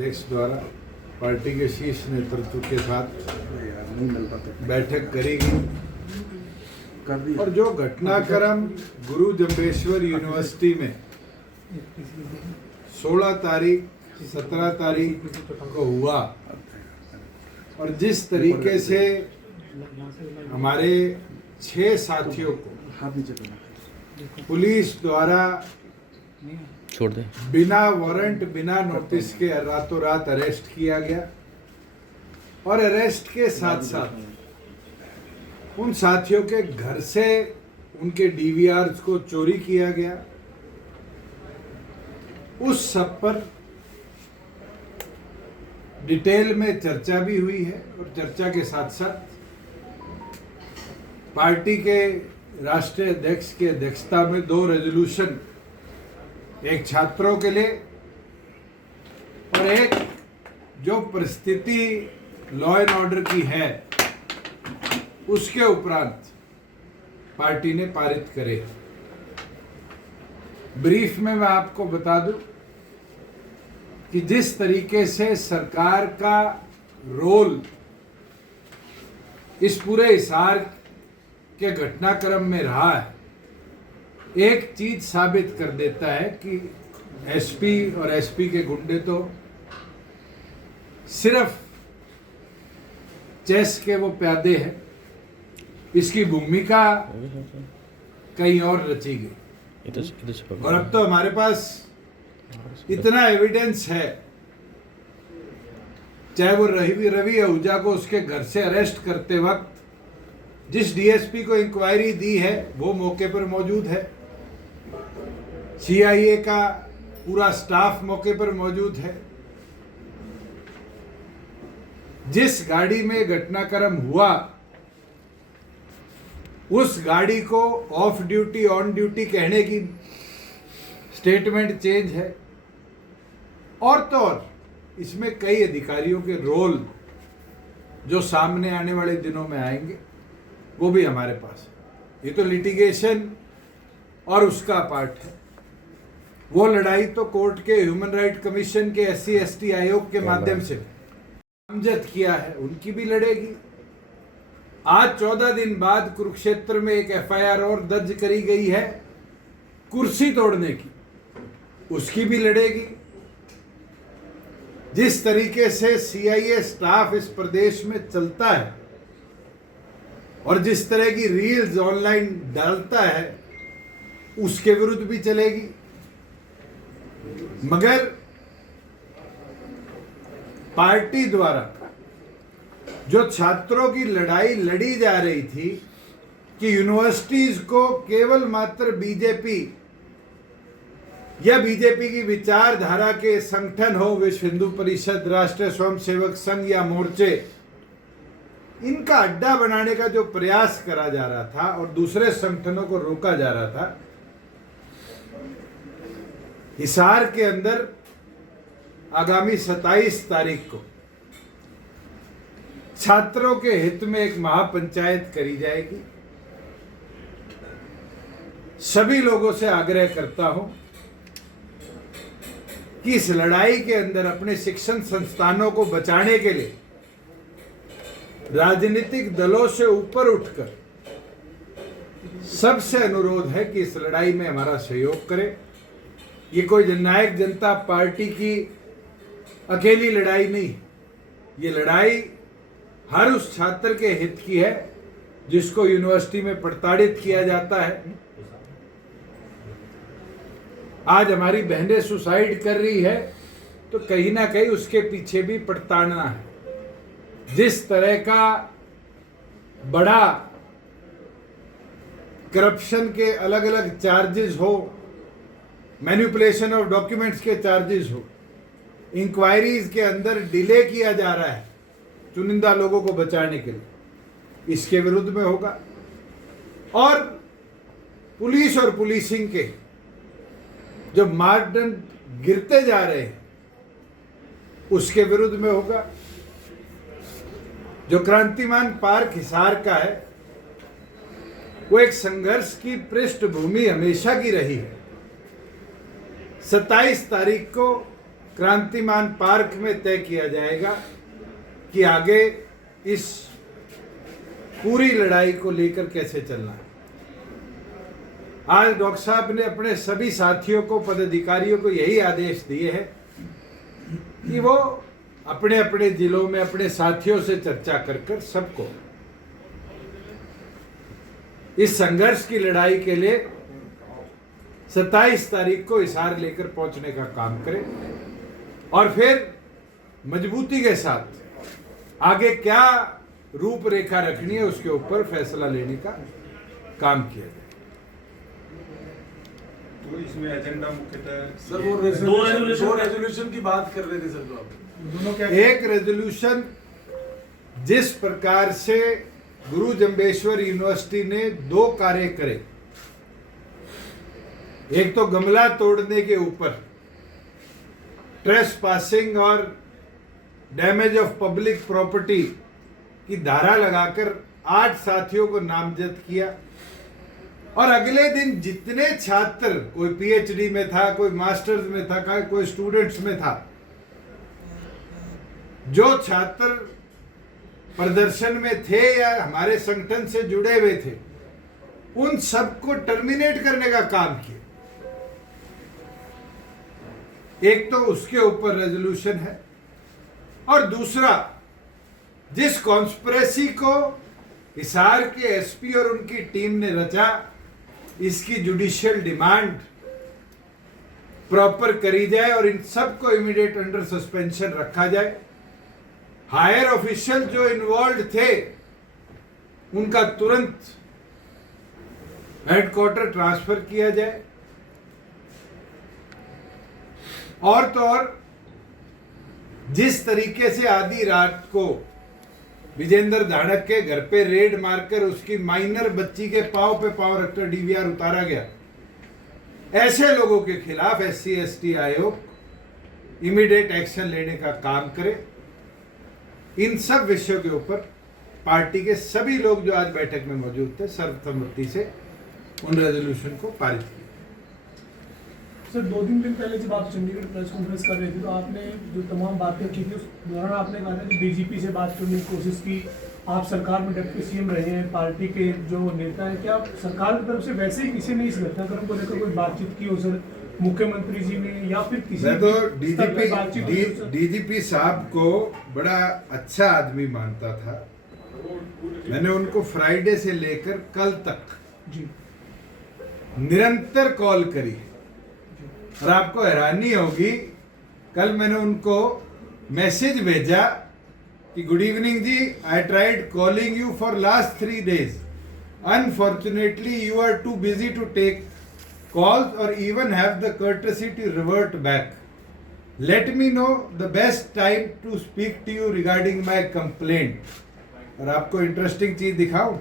अध्यक्ष द्वारा पार्टी के शीर्ष नेतृत्व के साथ बैठक करी गई और जो घटनाक्रम गुरु जम्बेश्वर यूनिवर्सिटी में 16 तारीख 17 तारीख को हुआ और जिस तरीके से हमारे 6 साथियों को पुलिस द्वारा छोड़ दे बिना वारंट बिना नोटिस के रातों रात अरेस्ट किया गया और अरेस्ट के साथ साथ उन साथियों के घर से उनके डीवीआर्स को चोरी किया गया, उस सब पर डिटेल में चर्चा भी हुई है और चर्चा के साथ साथ पार्टी के राष्ट्रीय अध्यक्ष की अध्यक्षता में 2 रेजोल्यूशन, एक छात्रों के लिए और एक जो परिस्थिति लॉ एंड ऑर्डर की है उसके उपरांत पार्टी ने पारित करे। ब्रीफ में मैं आपको बता दूं कि जिस तरीके से सरकार का रोल इस पूरे हिसार के घटनाक्रम में रहा है, एक चीज साबित कर देता है कि एसपी और एसपी के गुंडे तो सिर्फ चेस के वो प्यादे हैं, इसकी भूमिका कहीं और रची गई। और अब तो हमारे पास इतना एविडेंस है, चाहे वो रवि आहूजा को उसके घर से अरेस्ट करते वक्त जिस डीएसपी को इंक्वायरी दी है वो मौके पर मौजूद है, सीआईए का पूरा स्टाफ मौके पर मौजूद है, जिस गाड़ी में घटनाक्रम हुआ उस गाड़ी को ऑफ ड्यूटी ऑन ड्यूटी कहने की स्टेटमेंट चेंज है और तो और इसमें कई अधिकारियों के रोल जो सामने आने वाले दिनों में आएंगे वो भी हमारे पास है। ये तो लिटिगेशन और उसका पार्ट है। वो लड़ाई तो कोर्ट के ह्यूमन राइट कमीशन के SC/ST आयोग के माध्यम से नामजद किया है, उनकी भी लड़ेगी। आज 14 दिन बाद कुरुक्षेत्र में एक FIR और दर्ज करी गई है कुर्सी तोड़ने की, उसकी भी लड़ेगी। जिस तरीके से CIA स्टाफ इस प्रदेश में चलता है और जिस तरह की रील्स ऑनलाइन डालता है उसके विरुद्ध भी चलेगी। मगर पार्टी द्वारा जो छात्रों की लड़ाई लड़ी जा रही थी कि यूनिवर्सिटीज को केवल मात्र बीजेपी या बीजेपी की विचारधारा के संगठन हो, विश्व हिंदू परिषद, राष्ट्रीय स्वयंसेवक संघ या मोर्चे, इनका अड्डा बनाने का जो प्रयास करा जा रहा था और दूसरे संगठनों को रोका जा रहा था, हिसार के अंदर आगामी 27 तारीख को छात्रों के हित में एक महापंचायत करी जाएगी। सभी लोगों से आग्रह करता हूं कि इस लड़ाई के अंदर अपने शिक्षण संस्थानों को बचाने के लिए राजनीतिक दलों से ऊपर उठकर सबसे अनुरोध है कि इस लड़ाई में हमारा सहयोग करें। ये कोई जननायक जनता पार्टी की अकेली लड़ाई नहीं, ये लड़ाई हर उस छात्र के हित की है जिसको यूनिवर्सिटी में प्रताड़ित किया जाता है। आज हमारी बहनें सुसाइड कर रही है तो कहीं ना कहीं उसके पीछे भी प्रताड़ना है। जिस तरह का बड़ा करप्शन के अलग अलग चार्जेस हो, मैनिपुलेशन ऑफ डॉक्यूमेंट्स के चार्जेस हो, इंक्वायरीज के अंदर डिले किया जा रहा है चुनिंदा लोगों को बचाने के लिए, इसके विरुद्ध में होगा। और पुलिस और पुलिसिंग के जो मानदंड गिरते जा रहे हैं उसके विरुद्ध में होगा। जो क्रांतिमान पार्क हिसार का है वो एक संघर्ष की पृष्ठभूमि हमेशा की रही है। 27 तारीख को क्रांतिमान पार्क में तय किया जाएगा कि आगे इस पूरी लड़ाई को लेकर कैसे चलना है। आज डॉक्टर साहब ने अपने सभी साथियों को, पदाधिकारियों को यही आदेश दिए हैं कि वो अपने अपने जिलों में अपने साथियों से चर्चा कर सबको इस संघर्ष की लड़ाई के लिए 27 तारीख को हिसार लेकर पहुंचने का काम करें और फिर मजबूती के साथ आगे क्या रूपरेखा रखनी है उसके ऊपर फैसला लेने का काम किया जाए। तो इसमें एजेंडा मुख्यतः सर वो दो रेजोल्यूशन की बात कर रहे थे सर, तो आप दोनों क्या एक रेजोल्यूशन जिस प्रकार से गुरु जम्बेश्वर यूनिवर्सिटी ने 2 कार्य करे, एक तो गमला तोड़ने के ऊपर ट्रेसपासिंग और डैमेज ऑफ पब्लिक प्रॉपर्टी की धारा लगाकर 8 साथियों को नामजद किया और अगले दिन जितने छात्र, कोई पीएचडी में था, कोई मास्टर्स में था, कोई स्टूडेंट्स में था, जो छात्र प्रदर्शन में थे या हमारे संगठन से जुड़े हुए थे, उन सबको टर्मिनेट करने का काम किया। एक तो उसके ऊपर रेजोल्यूशन है और दूसरा जिस कॉन्स्पिरेसी को हिसार के एसपी और उनकी टीम ने रचा, इसकी जुडिशियल डिमांड प्रॉपर करी जाए और इन सबको इमीडिएट अंडर सस्पेंशन रखा जाए। हायर ऑफिशियल जो इन्वॉल्व थे उनका तुरंत हेडक्वार्टर ट्रांसफर किया जाए और तो और जिस तरीके से आधी रात को विजेंद्र धाड़क के घर पे रेड मारकर उसकी माइनर बच्ची के पांव पे पांव रखकर डीवीआर उतारा गया, ऐसे लोगों के खिलाफ SC/ST आयोग इमीडिएट एक्शन लेने का काम करे। इन सब विषयों के ऊपर पार्टी के सभी लोग जो आज बैठक में मौजूद थे सर्वसम्मति से उन रेजोल्यूशन को पारित किया। सर 2-3 दिन पहले जब आप चंडीगढ़ प्रेस कॉन्फ्रेंस कर रहे थे तो आपने जो तमाम बातें की थी उस दौरान आपने कहा था कि डीजीपी से बात करने की कोशिश की, आप सरकार में डिप्टी सीएम रहे हैं, पार्टी के जो नेता हैं, क्या सरकार की तरफ से वैसे ही किसी ने इस घटनाक्रम को लेकर कोई बातचीत की हो सर, मुख्यमंत्री जी ने या फिर किसी? मैं तो डीजीपी साहब को बड़ा अच्छा आदमी मानता था। मैंने उनको फ्राइडे से लेकर कल तक जी निरंतर कॉल करी और आपको हैरानी होगी, कल मैंने उनको मैसेज भेजा कि good evening ji, I tried calling you for last 3 days, unfortunately you are too busy to take calls or even have the courtesy to revert back. Let me know the best time to speak to you regarding my complaint. और आपको interesting चीज दिखाऊं,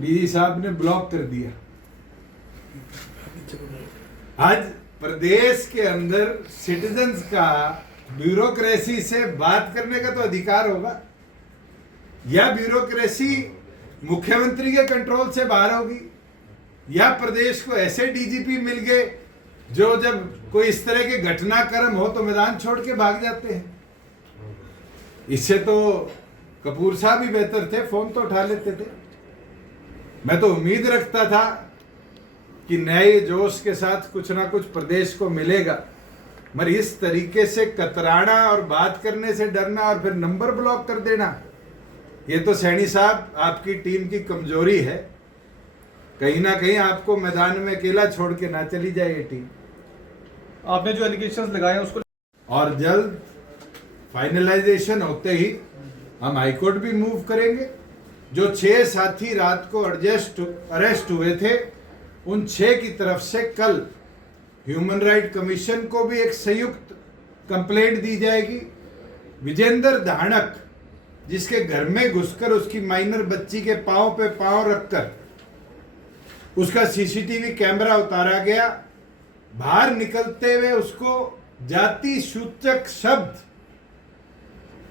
DG साहब ने block कर दिया। आज प्रदेश के अंदर सिटीजन्स का ब्यूरोक्रेसी से बात करने का तो अधिकार होगा, या ब्यूरोक्रेसी मुख्यमंत्री के कंट्रोल से बाहर होगी, या प्रदेश को ऐसे डीजीपी मिल गए जो जब कोई इस तरह के घटनाक्रम हो तो मैदान छोड़ के भाग जाते हैं। इससे तो कपूर साहब ही बेहतर थे, फोन तो उठा लेते थे। मैं तो उम्मीद रखता था कि नए जोश के साथ कुछ ना कुछ प्रदेश को मिलेगा, मगर इस तरीके से कतराना और बात करने से डरना और फिर नंबर ब्लॉक कर देना, ये तो सैनी साहब आपकी टीम की कमजोरी है। कहीं ना कहीं आपको मैदान में अकेला छोड़ के ना चली जाए ये टीम। आपने जो एलिगेशंस लगाए हैं उसको, और जल्द फाइनलाइजेशन होते ही हम हाईकोर्ट भी मूव करेंगे। जो 6 साथी रात को अरेस्ट हुए थे, उन 6 की तरफ से कल ह्यूमन राइट कमीशन को भी एक संयुक्त कंप्लेंट दी जाएगी। विजेंद्र धाड़क जिसके घर में घुसकर उसकी माइनर बच्ची के पांव पे पांव रखकर उसका सीसीटीवी कैमरा उतारा गया, बाहर निकलते हुए उसको जाति सूचक शब्द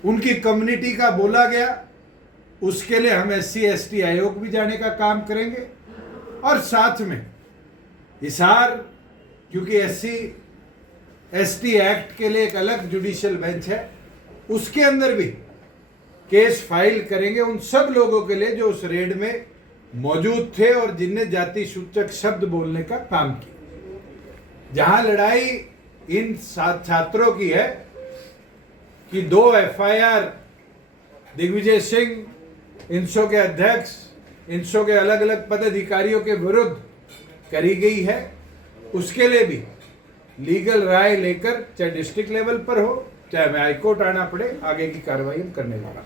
उनकी कम्युनिटी का बोला गया, उसके लिए हम SC/ST आयोग भी जाने का काम करेंगे। और साथ में हिसार, क्योंकि SC एसटी एक्ट के लिए एक अलग जुडिशियल बेंच है, उसके अंदर भी केस फाइल करेंगे उन सब लोगों के लिए जो उस रेड में मौजूद थे और जिनने जाति सूचक शब्द बोलने का काम किया। जहां लड़ाई इन छात्रों की है कि 2 एफआईआर दिग्विजय सिंह, इंसो के अध्यक्ष, इंसो के अलग अलग पदाधिकारियों के विरुद्ध करी गई है, उसके लिए भी लीगल राय लेकर चाहे डिस्ट्रिक्ट लेवल पर हो चाहे हाईकोर्ट आना पड़े, आगे की कार्रवाई हम करने वाला।